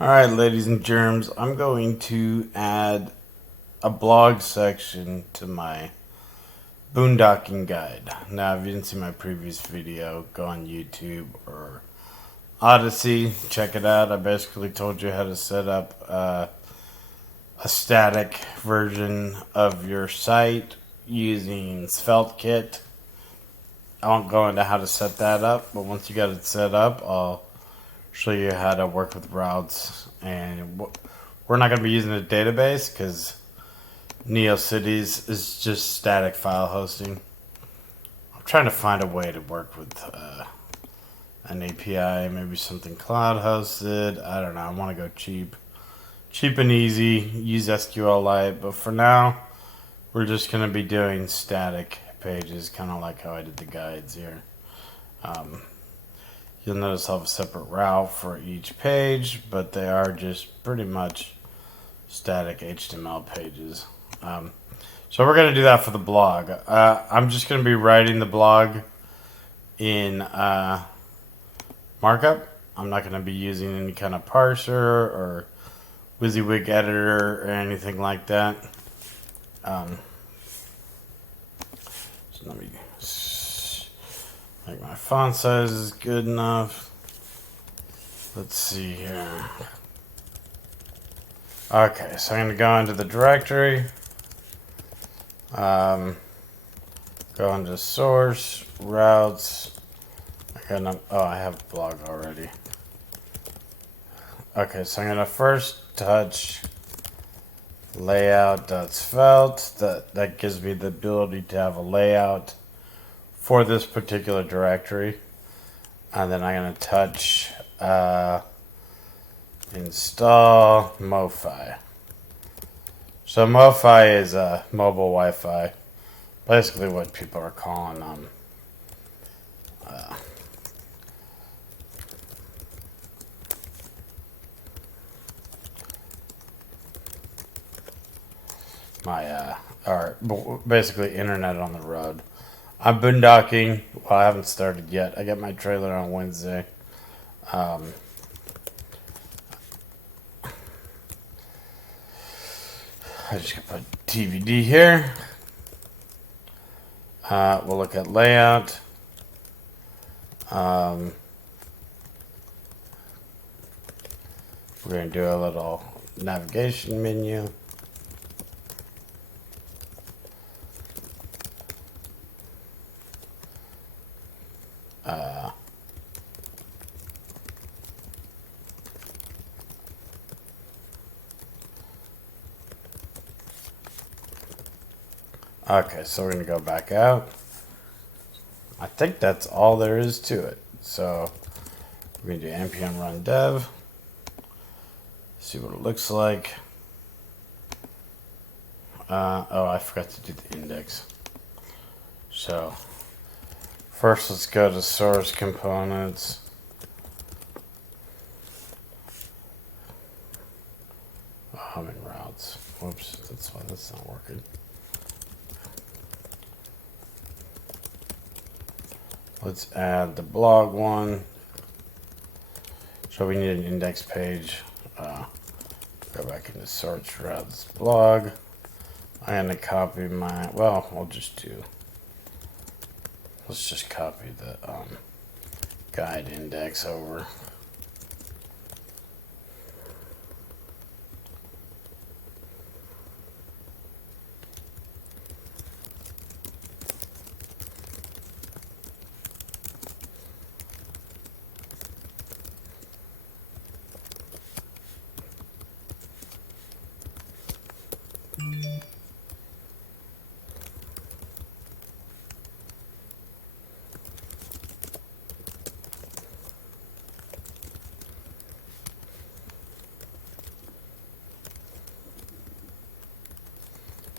Alright, ladies and germs, I'm going to add a blog section to my boondocking guide. Now, if you didn't see my previous video, go on YouTube or Odyssey, check it out. I basically told you how to set up a static version of your site using svelte-kit. I won't go into how to set that up, but once you got it set up, I'll show you how to work with routes. And we're not going to be using a database because neocities is just static file hosting. I'm trying to find a way to work with an API, maybe something cloud hosted. I don't know. I want to go cheap and easy, use SQLite, but for now we're just going to be doing static pages, kind of like how I did the guides here. You'll notice I'll have a separate route for each page, but they are just pretty much static HTML pages. So we're going to do that for the blog. I'm just going to be writing the blog in markup. I'm not going to be using any kind of parser or WYSIWYG editor or anything like that. So let me make my font size is good enough. Let's see here. Okay, so I'm going to go into the directory. Go into source, routes. I have blog already. Okay, so I'm going to first touch layout.svelte. That gives me the ability to have a layout for this particular directory. And then I'm going to touch install MoFi. So MoFi is mobile Wi-Fi. Basically what people are calling or basically internet on the road. I'm boondocking. Well, I haven't started yet. I get my trailer on Wednesday. I just gonna put TBD here. We'll look at layout. We're gonna do a little navigation menu. Okay, so we're going to go back out. I think that's all there is to it. So we're going to do npm run dev. See what it looks like. I forgot to do the index. So first let's go to source components. I'm in routes. Whoops, that's why that's not working. Let's add the blog one. So we need an index page. Go back into search routes blog. I'm going to copy let's just copy the guide index over.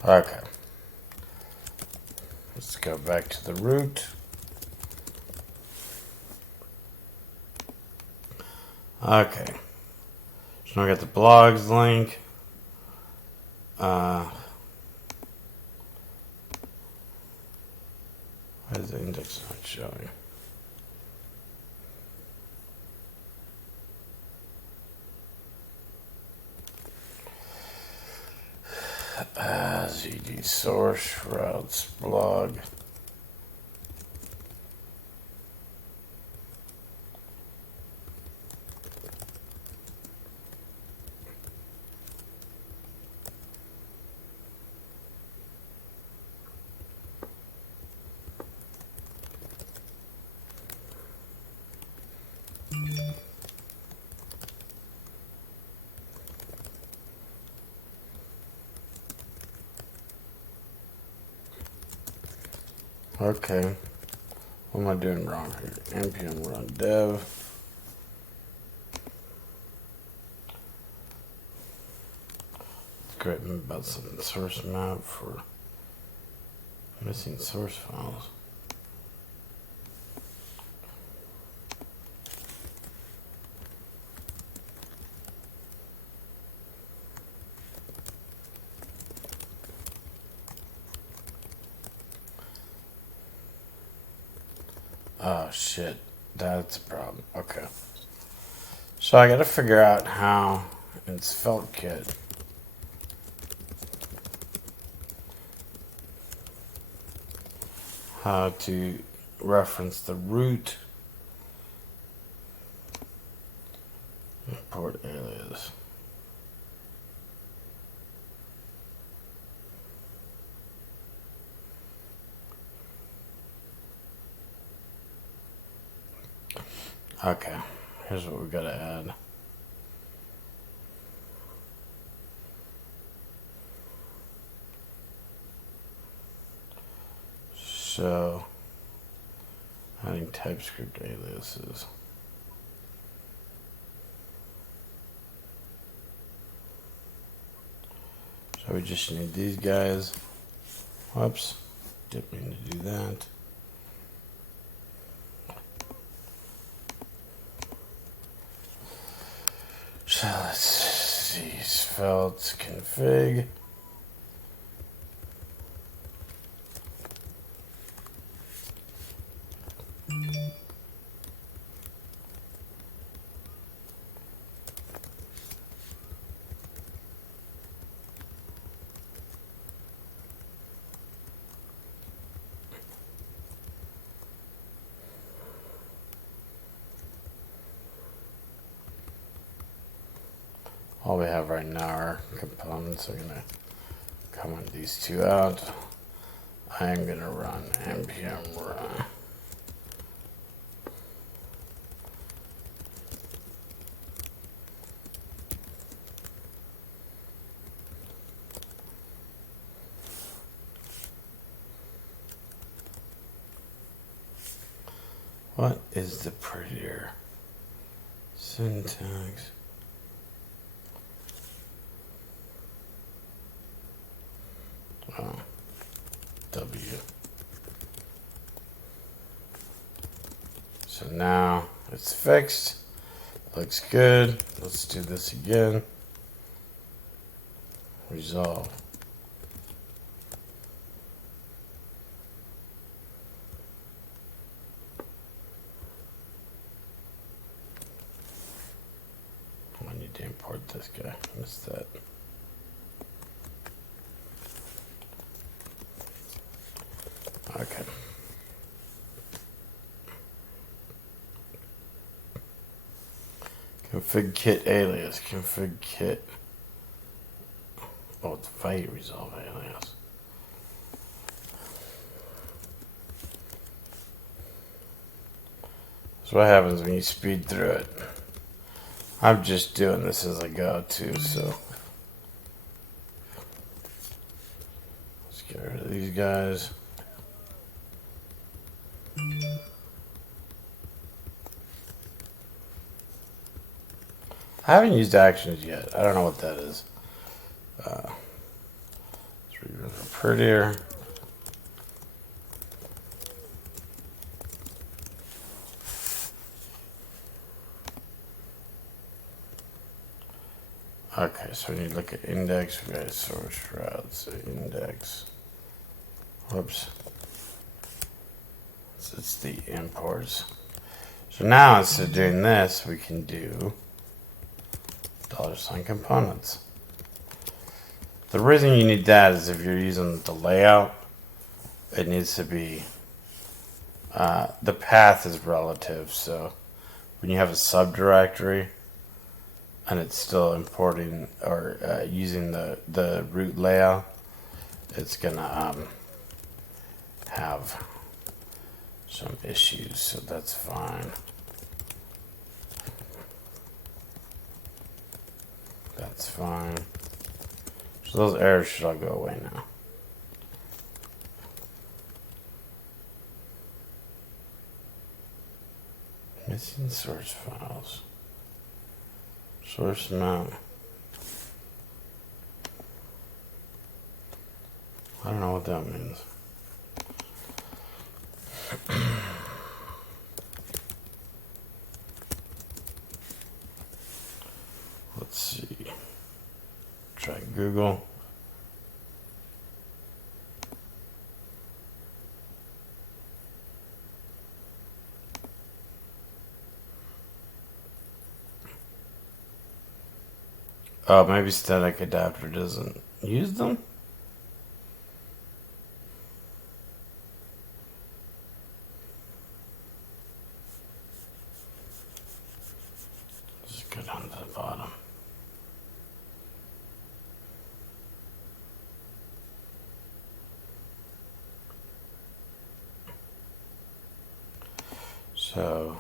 Okay. Let's go back to the root. Okay. So now I got the blogs link. Why is the index not showing? cd source routes blog. Okay, what am I doing wrong here? npm run dev. Great about some source map for missing source files. Oh shit, that's a problem. Okay. So I gotta figure out how in svelte-kit how to reference the root import alias. Okay, here's what we gotta add. So, adding TypeScript aliases. So we just need these guys. Whoops, didn't mean to do that. So let's see, svelte config. All we have right now are components. I'm gonna comment these two out. I am gonna run npm run. What is the prettier syntax? Oh, W. So now it's fixed. Looks good. Let's do this again. Resolve. I need to import this guy. Missed that. Okay. Config kit alias. Config kit. Oh, it's fight resolve alias. So what happens when you speed through it? I'm just doing this as I go too, so let's get rid of these guys. I haven't used actions yet. I don't know what that is. Let's read it prettier. Okay, so when you look at index, we got source routes, index. Whoops. So it's the imports. So now instead of doing this, we can do $components. The reason you need that is if you're using the layout, it needs to be, the path is relative. So when you have a subdirectory and it's still importing or using the root layout, it's gonna have some issues, so that's fine. That's fine. So those errors should all go away now. Missing source files. Source mount. I don't know what that means. Let's see. Try Google. Oh, maybe static adapter doesn't use them? Just go down to the bottom. So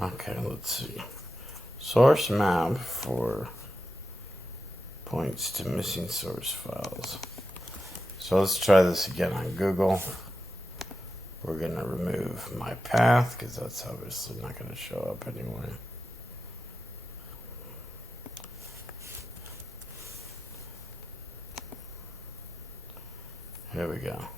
okay, let's see. Source map for points to missing source files. So let's try this again on Google. We're going to remove my path because that's obviously not going to show up anyway. Here we go.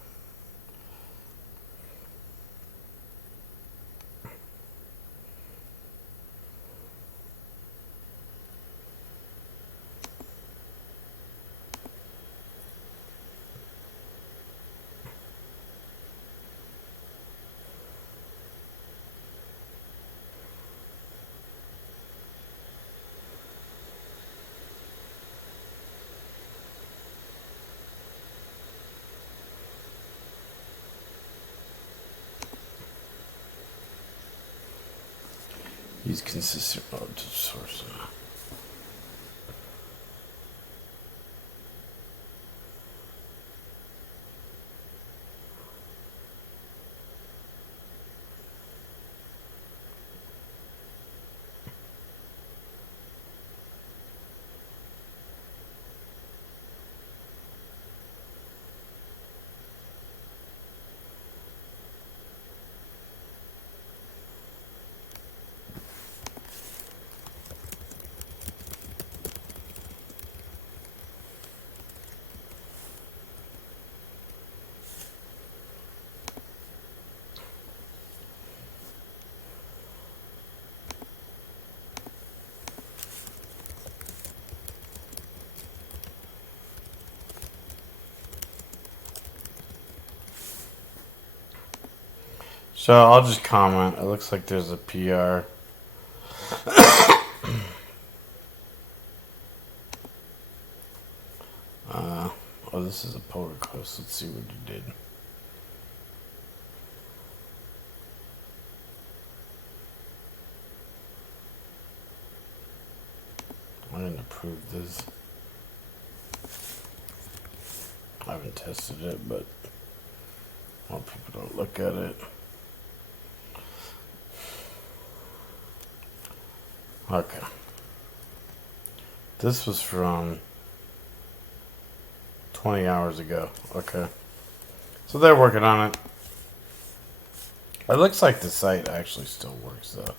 Use consistent mode to source. So I'll just comment. It looks like there's a PR. Oh, this is a pull request. Let's see what he did. I didn't approve this. I haven't tested it, but more people don't look at it. Okay. This was from 20 hours ago. Okay. So they're working on it. It looks like the site actually still works though.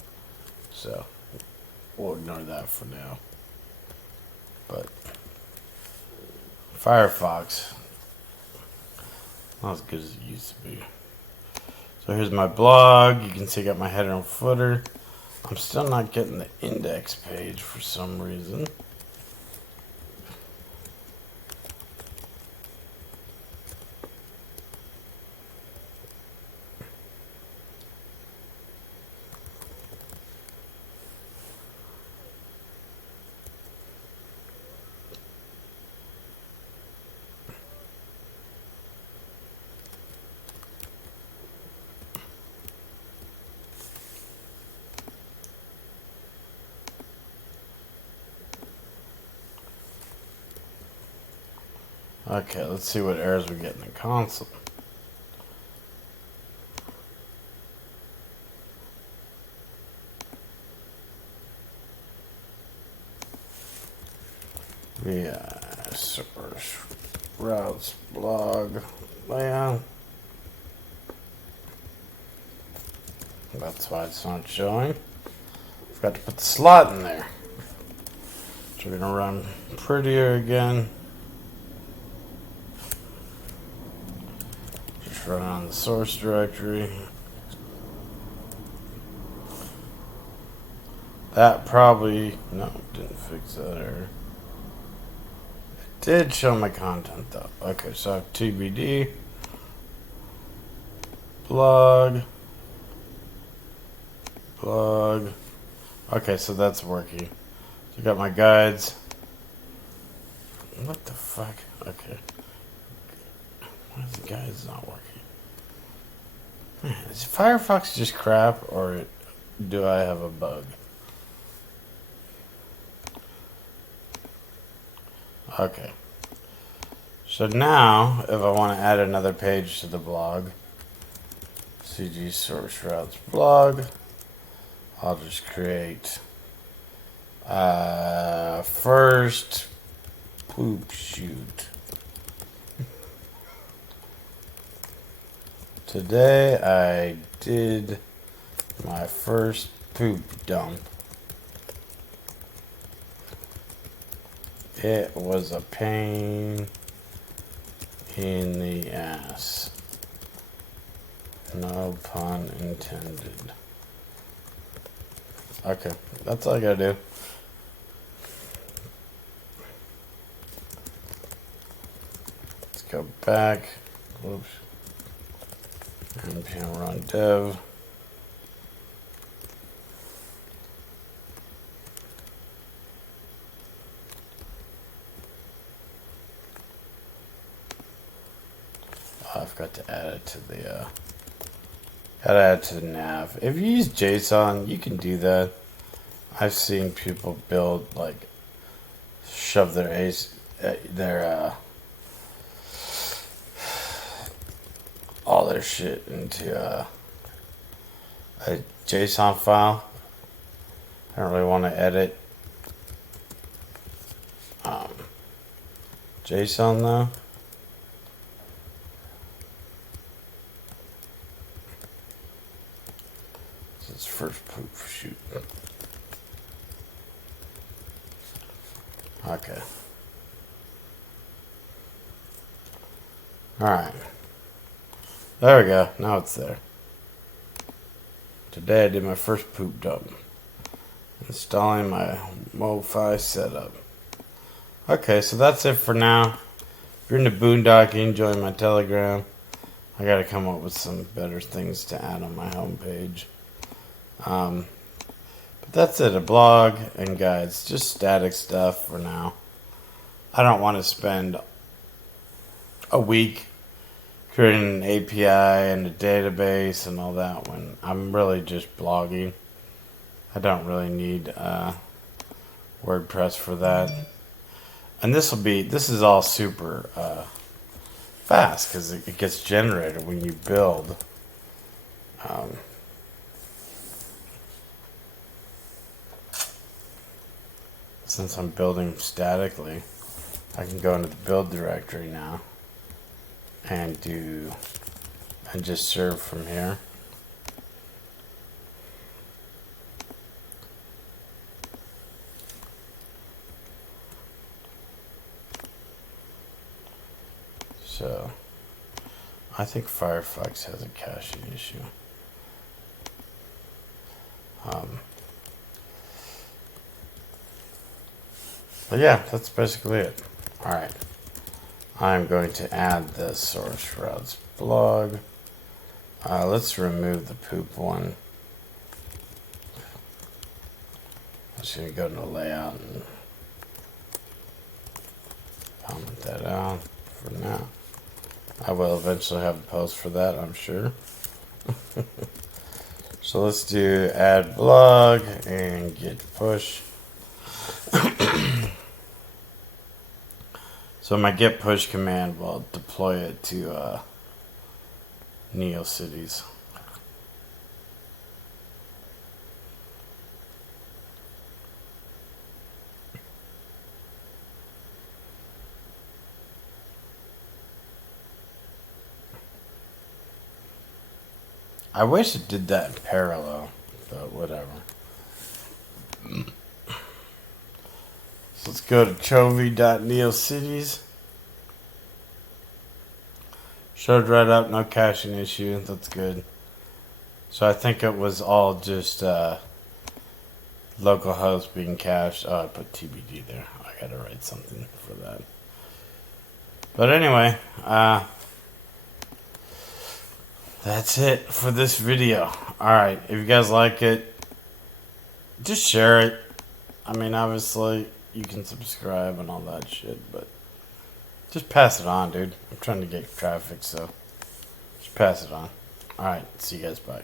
So we'll ignore that for now. But Firefox, not as good as it used to be. So here's my blog. You can see I got my header and footer. I'm still not getting the index page for some reason. Okay, let's see what errors we get in the console. Source routes blog layout. That's why it's not showing. Forgot to put the slot in there. So we're gonna run prettier again. Just run on the source directory. That probably, no, didn't fix that error. It did show my content though. Okay, so I have TBD, blog. Okay, so that's working. So I got my guides. What the fuck? Okay. Why is the guides not working? Man, is Firefox just crap, or do I have a bug? Okay. So now, if I want to add another page to the blog, CG source routes blog, I'll just create first poop shoot. Today I did my first poop dump. It was a pain in the ass. No pun intended. Okay, that's all I gotta do. Let's go back. Oops. npm run dev. Oh, I forgot to add it to the gotta add to the nav. If you use JSON, you can do that. I've seen people build, like, shove their all their shit into a JSON file. I don't really want to edit JSON though. It's first poop shoot. Okay. Alright. There we go. Now it's there. Today I did my first poop dump. Installing my MoFi setup. Okay, so that's it for now. If you're into boondocking, join my Telegram. I gotta come up with some better things to add on my homepage. But that's it, a blog and guides, just static stuff for now. I don't want to spend a week creating an API and a database and all that when I'm really just blogging. I don't really need WordPress for that. And this is all super fast because it gets generated when you build. Since I'm building statically, I can go into the build directory now and just serve from here. So I think Firefox has a caching issue. But yeah, that's basically it. Alright. I'm going to add the source routes blog. Let's remove the poop one. I'm just going to go to the layout and comment that out for now. I will eventually have a post for that, I'm sure. So let's do add blog and git push. So my get push command will deploy it to neocities. I wish it did that in parallel, but whatever. So let's go to chovy.neocities. Showed right up, no caching issue. That's good. So I think it was all just localhost being cached. Oh, I put TBD there. I gotta write something for that. But anyway, that's it for this video. Alright, if you guys like it, just share it. I mean, obviously, you can subscribe and all that shit, but just pass it on, dude. I'm trying to get traffic, so just pass it on. Alright, see you guys, bye.